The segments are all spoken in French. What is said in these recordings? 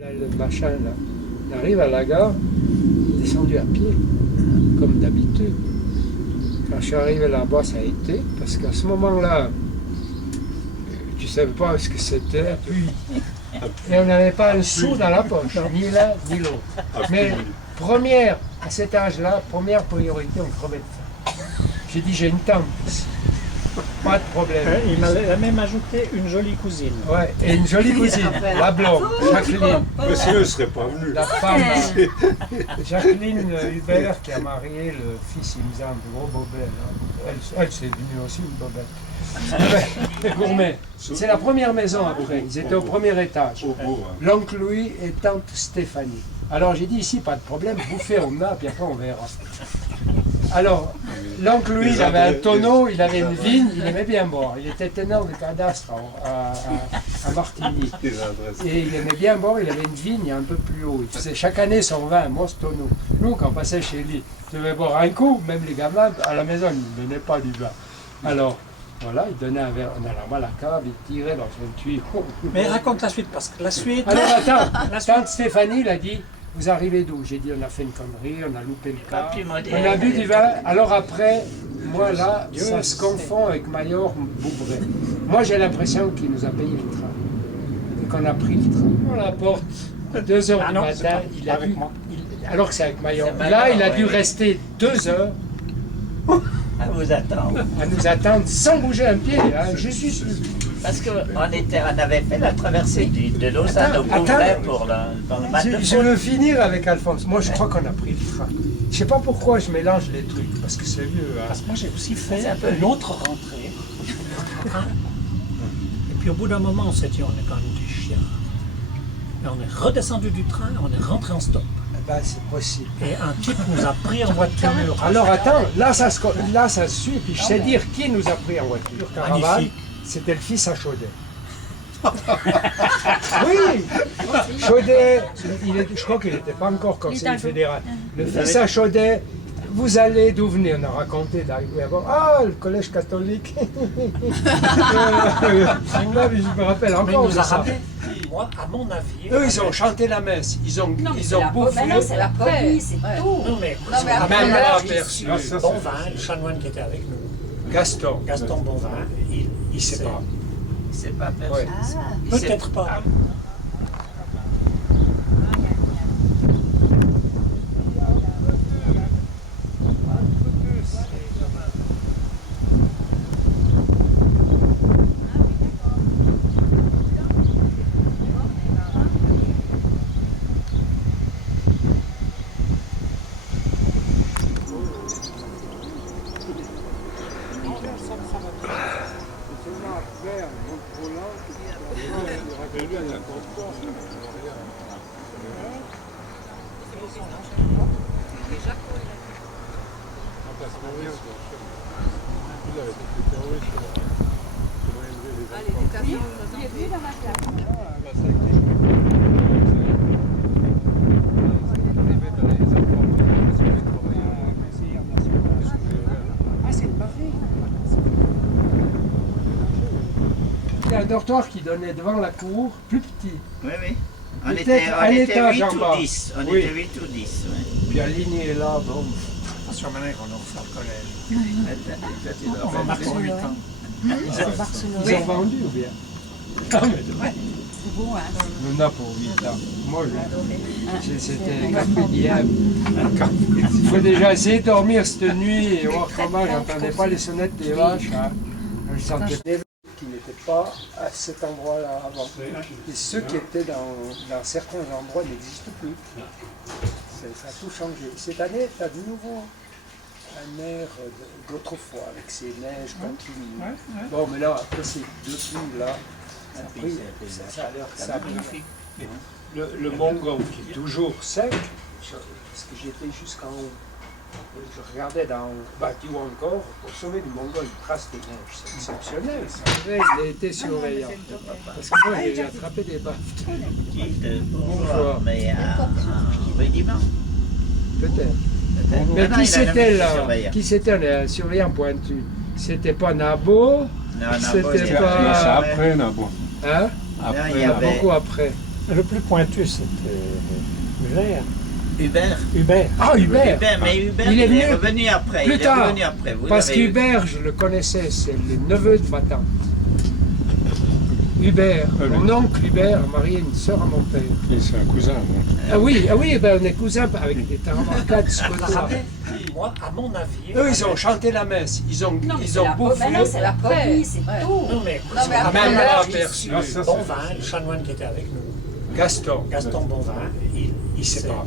Là, le machin, là, on arrive à la gare, descendu à pied, comme d'habitude. Quand je suis arrivé là-bas, ça a été, parce qu'à ce moment-là, tu ne savais pas ce que c'était, et on n'avait pas un sou dans la poche, ni l'un ni l'autre. Mais à cet âge-là, première priorité, on crevait de faim. J'ai dit, j'ai une tante ici. Pas de problème. Il m'a même ajouté une jolie cousine. Ouais, et une jolie cousine, la blonde, Jacqueline. Monsieur ne serait pas venu. La femme, Jacqueline Hubert, qui a marié le fils, il me semble, de gros Bobet. Elle c'est venue aussi, une Bobette. Gourmet. C'est la première maison après. Ils étaient au premier étage. L'oncle Louis et tante Stéphanie. Alors j'ai dit ici, pas de problème, bouffer on a, puis après on verra. Alors, l'oncle Louis, il avait un tonneau, il avait une vigne, il aimait bien boire. Il était tenant de cadastre à Martigny. Et il aimait bien boire, il avait une vigne un peu plus haut. Il faisait chaque année son vin, moi ce tonneau. Nous, quand on passait chez lui, je devais boire un coup, même les gamins, à la maison, ils ne donnaient pas du vin. Alors, voilà, il donnait un verre, on allait à la cave, il tirait dans son tuyau. Mais raconte la suite, parce que la suite... Alors attends, tante Stéphanie, il a dit... Vous arrivez d'où? J'ai dit, on a fait une connerie, on a loupé le cas. On a bu du vin. Alors après, moi là, ça se confond avec Mayor Boubret. Moi j'ai l'impression qu'il nous a payé le train. Et qu'on a pris le train. On la porte à 2 heures du matin. Il a dû, alors que c'est avec Mayor. Là, il a dû rester 2 heures. À vous attendre. À nous attendre sans bouger un pied. Hein. Je suis sûr. Parce qu'on avait fait la traversée de Lausanne au Bouvray pour dans le matin. Je veux finir avec Alphonse. Moi, je crois qu'on a pris le train. Je ne sais pas pourquoi je mélange les trucs, parce que c'est vieux. Hein. Parce que moi, j'ai aussi fait une autre rentrée. Et puis, au bout d'un moment, on s'est dit, on est quand même des chiens. Et on est redescendu du train, on est rentré en stop. Eh ben, c'est possible. Et un type nous a pris en voiture. Alors, attends, là, ça se suit. Puis je sais dire qui nous a pris en voiture. Caravane. C'était le fils à Chaudet. Oui, Chaudet, je crois qu'il n'était pas encore conseiller fédéral. Le fils à Chaudet, vous allez d'où venez? On a raconté d'arriver à voir. Ah, le collège catholique. Là, je me rappelle encore. Mais il nous a rappelé. Moi, à mon avis... Eux, ils ont chanté la messe. Ils ont bouffé. Non, c'est la police, c'est tout. Non, mais même là, aperçu. Bonvin, le chanoine qui était avec nous. Gaston Bonvin, il ne sait pas. Il ne sait pas faire Ouais. ça. Peut-être pas. Il y a un dortoir qui donnait devant la cour, plus petit. Oui, oui. On Peut-être était un 8 étage en bas. ou 10. On Oui. était 8 ou 10. Oui. Puis aligné là, bon. Attention, maintenant, on nous refait le collège. On va marquer 8 ans. Ils ont vendu ou bien? Ah, mais C'est beau, hein? on a pour 8 ans. Moi, c'était carpe diem. Il faut déjà essayer de dormir cette nuit et voir comment j'entendais pas les sonnettes des vaches. Hein. Je sentais des vaches qui n'étaient pas à cet endroit-là avant. Et ceux qui étaient dans certains endroits n'existent plus. Ça a tout changé. Cette année, tu as de nouveau un air d'autrefois avec ces neiges continues. Bon, mais là, après ces deux pluies là, ça a l'air magnifique. Le Mongol qui est toujours sec, parce que j'étais jusqu'en haut. Je regardais du haut encore, au sommet du Mongol, une trace de neige. C'est exceptionnel, ça. Il a été surveillant. Parce que moi, j'ai attrapé des baffes. Bonjour. Mais un rudiment. Peut-être. Mais qui c'était là? Qui c'était un surveillant pointu? C'était pas Nabo? Non, C'était c'est pas... après, Nabo. Hein? il y avait... Beaucoup après. Le plus pointu, c'était Hubert. Hubert. Ah, Hubert. Mais Hubert, Il est venu revenu après. plus il tard. est revenu après. Vous Parce l'avez eu. qu'Hubert, je le connaissais, c'est le neveu de ma tante. Hubert, mon oncle Hubert a marié une sœur à mon père. C'est un cousin, donc. Ah oui, ben on est cousins avec des Taramakas de ce côté-là. Moi, à mon avis... Eux, ils ont chanté la messe, ils ont bouffé. Maintenant, c'est la copie, c'est tout. Non, mais Non, mais après, Même là, aperçu. Bonvin, le chanoine qui était avec nous, Gaston. Gaston Bonvin, il Il sait pas.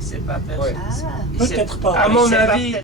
C'est pas Ouais. Ah. Il s'est- Peut-être pas. À il mon s'est pas avis,